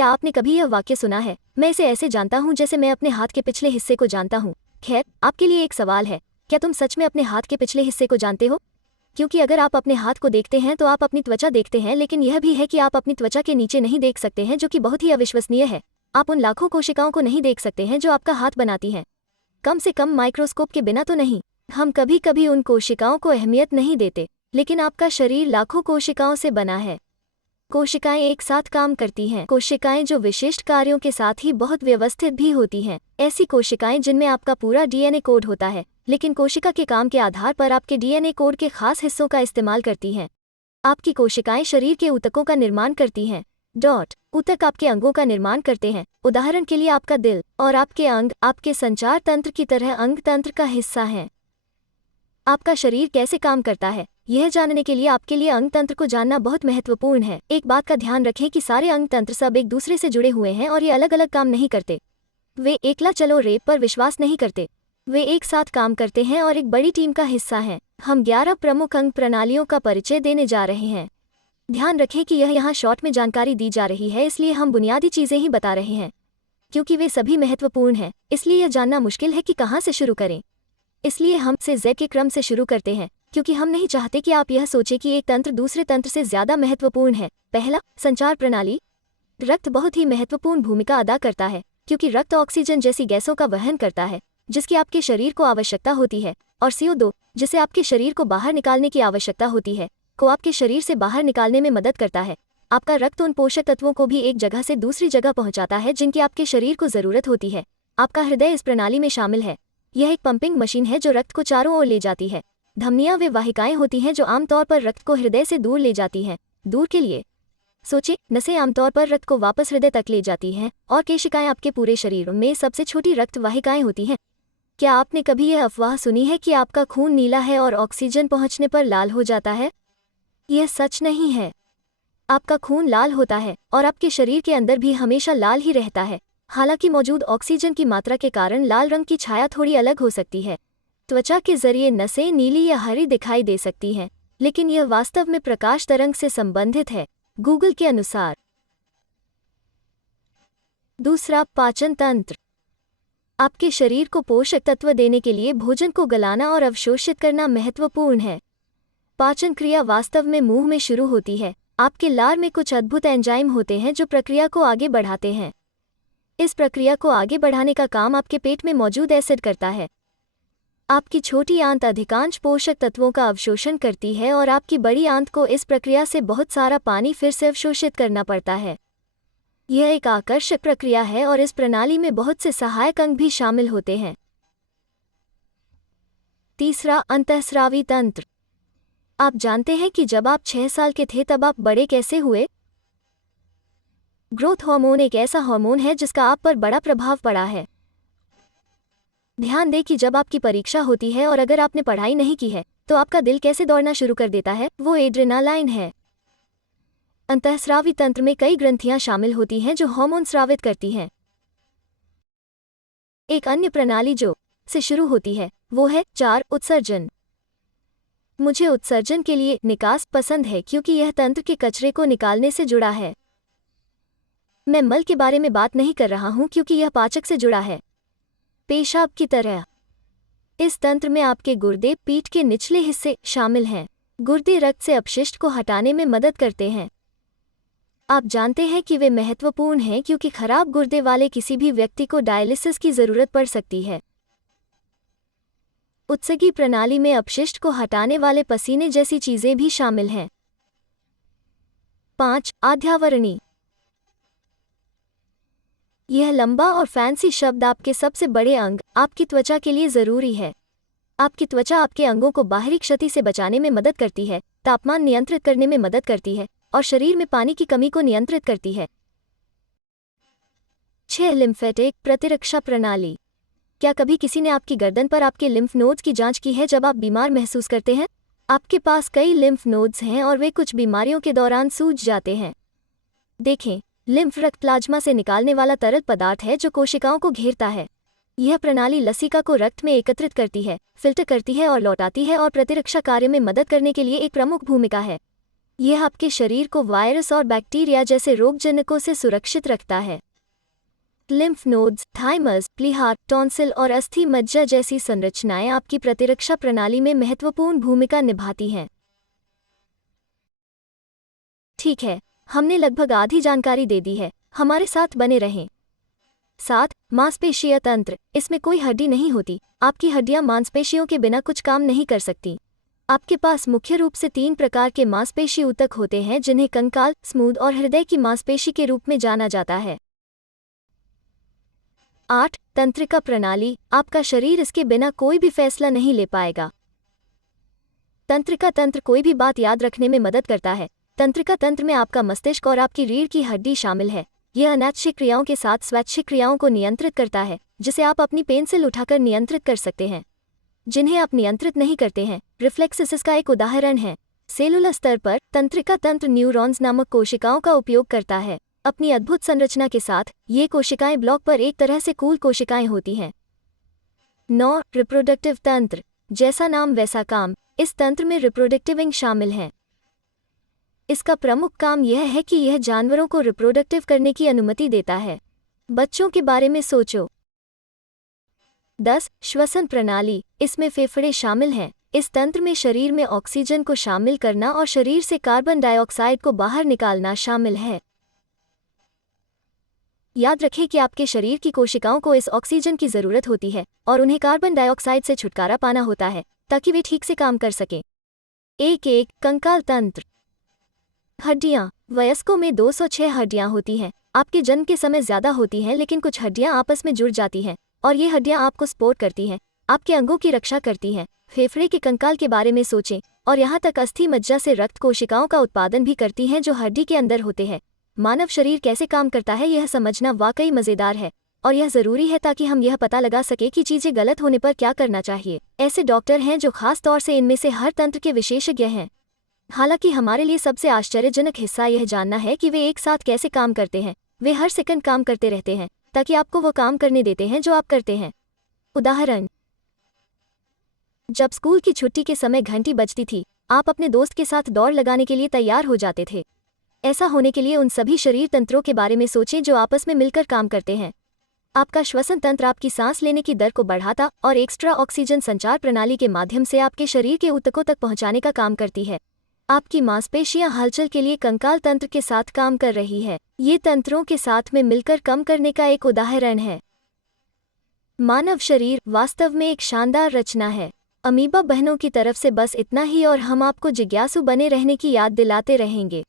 क्या आपने कभी यह वाक्य सुना है, मैं इसे ऐसे जानता हूँ जैसे मैं अपने हाथ के पिछले हिस्से को जानता हूँ? खैर, आपके लिए एक सवाल है, क्या तुम सच में अपने हाथ के पिछले हिस्से को जानते हो? क्योंकि अगर आप अपने हाथ को देखते हैं तो आप अपनी त्वचा देखते हैं, लेकिन यह भी है कि आप अपनी त्वचा के नीचे नहीं देख सकते हैं, जो कि बहुत ही अविश्वसनीय है। आप उन लाखों कोशिकाओं को नहीं देख सकते हैं जो आपका हाथ बनाती हैं। कम से कम माइक्रोस्कोप के बिना तो नहीं। हम कभी कभी उन कोशिकाओं को अहमियत नहीं देते, लेकिन आपका शरीर लाखों कोशिकाओं से बना है। कोशिकाएं एक साथ काम करती हैं, कोशिकाएं जो विशिष्ट कार्यों के साथ ही बहुत व्यवस्थित भी होती हैं। ऐसी कोशिकाएं जिनमें आपका पूरा डीएनए कोड होता है, लेकिन कोशिका के काम के आधार पर आपके डीएनए कोड के खास हिस्सों का इस्तेमाल करती हैं। आपकी कोशिकाएं शरीर के ऊतकों का निर्माण करती हैं। ऊतक आपके अंगों का निर्माण करते हैं। उदाहरण के लिए आपका दिल और आपके अंग आपके संचार तंत्र की तरह अंग तंत्र का हिस्सा हैं। आपका शरीर कैसे काम करता है, यह जानने के लिए आपके लिए अंग तंत्र को जानना बहुत महत्वपूर्ण है। एक बात का ध्यान रखें कि सारे अंग तंत्र सब एक दूसरे से जुड़े हुए हैं और ये अलग अलग काम नहीं करते। वे एकला चलो रेप पर विश्वास नहीं करते, वे एक साथ काम करते हैं और एक बड़ी टीम का हिस्सा हैं। हम 11 प्रमुख अंग प्रणालियों का परिचय देने जा रहे हैं। ध्यान रखें कि यह यहाँ शॉर्ट में जानकारी दी जा रही है, इसलिए हम बुनियादी चीज़ें ही बता रहे हैं। क्योंकि वे सभी महत्वपूर्ण हैं, इसलिए यह जानना मुश्किल है कि कहाँ से शुरू करें। इसलिए हम से Z के क्रम से शुरू करते हैं, क्योंकि हम नहीं चाहते कि आप यह सोचें कि एक तंत्र दूसरे तंत्र से ज़्यादा महत्वपूर्ण है। पहला, संचार प्रणाली। रक्त बहुत ही महत्वपूर्ण भूमिका अदा करता है, क्योंकि रक्त ऑक्सीजन जैसी गैसों का वहन करता है जिसकी आपके शरीर को आवश्यकता होती है, और CO2 जिसे आपके शरीर को बाहर निकालने की आवश्यकता होती है, को आपके शरीर से बाहर निकालने में मदद करता है। आपका रक्त उन पोषक तत्वों को भी एक जगह से दूसरी जगह पहुंचाता है जिनकी आपके शरीर को ज़रूरत होती है। आपका हृदय इस प्रणाली में शामिल है। यह एक पंपिंग मशीन है जो रक्त को चारों ओर ले जाती है। धमनियां वे वाहिकाएं होती हैं जो आमतौर पर रक्त को हृदय से दूर ले जाती हैं। दूर के लिए सोचिए, नसें आमतौर पर रक्त को वापस हृदय तक ले जाती हैं, और केशिकाएं आपके पूरे शरीर में सबसे छोटी रक्त वाहिकाएं होती हैं। क्या आपने कभी यह अफवाह सुनी है कि आपका खून नीला है और ऑक्सीजन पहुंचने पर लाल हो जाता है? यह सच नहीं है। आपका खून लाल होता है और आपके शरीर के अंदर भी हमेशा लाल ही रहता है। हालांकि मौजूद ऑक्सीजन की मात्रा के कारण लाल रंग की छाया थोड़ी अलग हो सकती है। त्वचा के जरिए नसें नीली या हरी दिखाई दे सकती हैं, लेकिन यह वास्तव में प्रकाश तरंग से संबंधित है, गूगल के अनुसार। दूसरा, पाचन तंत्र। आपके शरीर को पोषक तत्व देने के लिए भोजन को गलाना और अवशोषित करना महत्वपूर्ण है। पाचन क्रिया वास्तव में मुंह में शुरू होती है। आपके लार में कुछ अद्भुत एंजाइम होते हैं जो प्रक्रिया को आगे बढ़ाते हैं। इस प्रक्रिया को आगे बढ़ाने का काम आपके पेट में मौजूद एसिड करता है। आपकी छोटी आंत अधिकांश पोषक तत्वों का अवशोषण करती है और आपकी बड़ी आंत को इस प्रक्रिया से बहुत सारा पानी फिर से अवशोषित करना पड़ता है। यह एक आकर्षक प्रक्रिया है और इस प्रणाली में बहुत से सहायक अंग भी शामिल होते हैं। तीसरा, अंतःस्रावी तंत्र। आप जानते हैं कि जब आप 6 साल के थे तब आप बड़े कैसे हुए? ग्रोथ हार्मोन एक ऐसा हार्मोन है जिसका आप पर बड़ा प्रभाव पड़ा है। ध्यान दें कि जब आपकी परीक्षा होती है और अगर आपने पढ़ाई नहीं की है तो आपका दिल कैसे दौड़ना शुरू कर देता है? वो एड्रेनालाइन है। अंतःस्रावी तंत्र में कई ग्रंथियां शामिल होती हैं जो हार्मोन स्रावित करती हैं। एक अन्य प्रणाली जो से शुरू होती है वो है 4, उत्सर्जन। मुझे उत्सर्जन के लिए निकास पसंद है क्योंकि यह तंत्र के कचरे को निकालने से जुड़ा है। मैं मल के बारे में बात नहीं कर रहा हूं क्योंकि यह पाचक से जुड़ा है, पेशाब की तरह। इस तंत्र में आपके गुर्दे, पीठ के निचले हिस्से शामिल हैं। गुर्दे रक्त से अपशिष्ट को हटाने में मदद करते हैं। आप जानते हैं कि वे महत्वपूर्ण हैं क्योंकि खराब गुर्दे वाले किसी भी व्यक्ति को डायलिसिस की जरूरत पड़ सकती है। उत्सर्गी प्रणाली में अपशिष्ट को हटाने वाले पसीने जैसी चीजें भी शामिल हैं। 5, आध्यावरणी। यह लंबा और फैंसी शब्द आपके सबसे बड़े अंग, आपकी त्वचा के लिए जरूरी है। आपकी त्वचा आपके अंगों को बाहरी क्षति से बचाने में मदद करती है, तापमान नियंत्रित करने में मदद करती है और शरीर में पानी की कमी को नियंत्रित करती है। 6, लिम्फेटिक प्रतिरक्षा प्रणाली। क्या कभी किसी ने आपकी गर्दन पर आपके लिम्फ नोड्स की जांच की है जब आप बीमार महसूस करते हैं? आपके पास कई लिम्फ नोड्स हैं और वे कुछ बीमारियों के दौरान सूज जाते हैं। देखें, लिम्फ रक्त प्लाज्मा से निकालने वाला तरल पदार्थ है जो कोशिकाओं को घेरता है। यह प्रणाली लसिका को रक्त में एकत्रित करती है, फिल्टर करती है और लौटाती है और प्रतिरक्षा कार्य में मदद करने के लिए एक प्रमुख भूमिका है। यह आपके शरीर को वायरस और बैक्टीरिया जैसे रोगजनकों से सुरक्षित रखता है। लिम्फ नोड्स, थाइमस, प्लीहा, टॉन्सिल और अस्थि मज्जा जैसी संरचनाएं आपकी प्रतिरक्षा प्रणाली में महत्वपूर्ण भूमिका निभाती हैं। ठीक है, हमने लगभग आधी जानकारी दे दी है, हमारे साथ बने रहें। 7. मांसपेशीय तंत्र। इसमें कोई हड्डी नहीं होती, आपकी हड्डियां मांसपेशियों के बिना कुछ काम नहीं कर सकती। आपके पास मुख्य रूप से 3 प्रकार के मांसपेशी ऊतक होते हैं जिन्हें कंकाल, स्मूद और हृदय की मांसपेशी के रूप में जाना जाता है। 8. तंत्रिका प्रणाली। आपका शरीर इसके बिना कोई भी फैसला नहीं ले पाएगा। तंत्रिका तंत्र कोई भी बात याद रखने में मदद करता है। तंत्रिका तंत्र में आपका मस्तिष्क और आपकी रीढ़ की हड्डी शामिल है। यह अनैच्छिक क्रियाओं के साथ स्वैच्छिक क्रियाओं को नियंत्रित करता है, जिसे आप अपनी पेंसिल उठाकर नियंत्रित कर सकते हैं। जिन्हें आप नियंत्रित नहीं करते हैं, रिफ्लेक्सेस इसका एक उदाहरण है। सेलुलर स्तर पर तंत्रिका तंत्र न्यूरॉन्स नामक कोशिकाओं का उपयोग करता है। अपनी अद्भुत संरचना के साथ ये कोशिकाएं ब्लॉक पर एक तरह से कूल कोशिकाएं होती हैं। 9. रिप्रोडक्टिव तंत्र। जैसा नाम वैसा काम। इस तंत्र में रिप्रोडक्टिव अंग शामिल हैं। इसका प्रमुख काम यह है कि यह जानवरों को रिप्रोडक्टिव करने की अनुमति देता है। बच्चों के बारे में सोचो। 10. श्वसन प्रणाली। इसमें फेफड़े शामिल हैं। इस तंत्र में शरीर में ऑक्सीजन को शामिल करना और शरीर से कार्बन डाइऑक्साइड को बाहर निकालना शामिल है। याद रखें कि आपके शरीर की कोशिकाओं को इस ऑक्सीजन की ज़रूरत होती है और उन्हें कार्बन डाइऑक्साइड से छुटकारा पाना होता है ताकि वे ठीक से काम कर सकें। 1. कंकाल तंत्र। हड्डियाँ। वयस्कों में 206 हड्डियाँ होती हैं। आपके जन्म के समय ज़्यादा होती हैं, लेकिन कुछ हड्डियाँ आपस में जुड़ जाती हैं और ये हड्डियाँ आपको सपोर्ट करती हैं, आपके अंगों की रक्षा करती हैं। फेफड़े के कंकाल के बारे में सोचें और यहाँ तक अस्थि मज्जा से रक्त कोशिकाओं का उत्पादन भी करती हैं जो हड्डी के अंदर होते हैं। मानव शरीर कैसे काम करता है यह समझना वाकई मज़ेदार है और यह ज़रूरी है ताकि हम यह पता लगा सकें कि चीज़ें गलत होने पर क्या करना चाहिए। ऐसे डॉक्टर हैं जो खास तौर से इनमें से हर तंत्र के विशेषज्ञ हैं। हालांकि हमारे लिए सबसे आश्चर्यजनक हिस्सा यह जानना है कि वे एक साथ कैसे काम करते हैं। वे हर सेकंड काम करते रहते हैं ताकि आपको वो काम करने देते हैं जो आप करते हैं। उदाहरण, जब स्कूल की छुट्टी के समय घंटी बजती थी, आप अपने दोस्त के साथ दौड़ लगाने के लिए तैयार हो जाते थे। ऐसा होने के लिए उन सभी शरीर तंत्रों के बारे में सोचें जो आपस में मिलकर काम करते हैं। आपका श्वसन तंत्र आपकी सांस लेने की दर को बढ़ाता और एक्स्ट्रा ऑक्सीजन संचार प्रणाली के माध्यम से आपके शरीर के ऊतकों तक पहुंचाने का काम करती है। आपकी मांसपेशियां हलचल के लिए कंकाल तंत्र के साथ काम कर रही है। ये तंत्रों के साथ में मिलकर काम करने का एक उदाहरण है। मानव शरीर वास्तव में एक शानदार रचना है। अमीबा बहनों की तरफ से बस इतना ही और हम आपको जिज्ञासु बने रहने की याद दिलाते रहेंगे।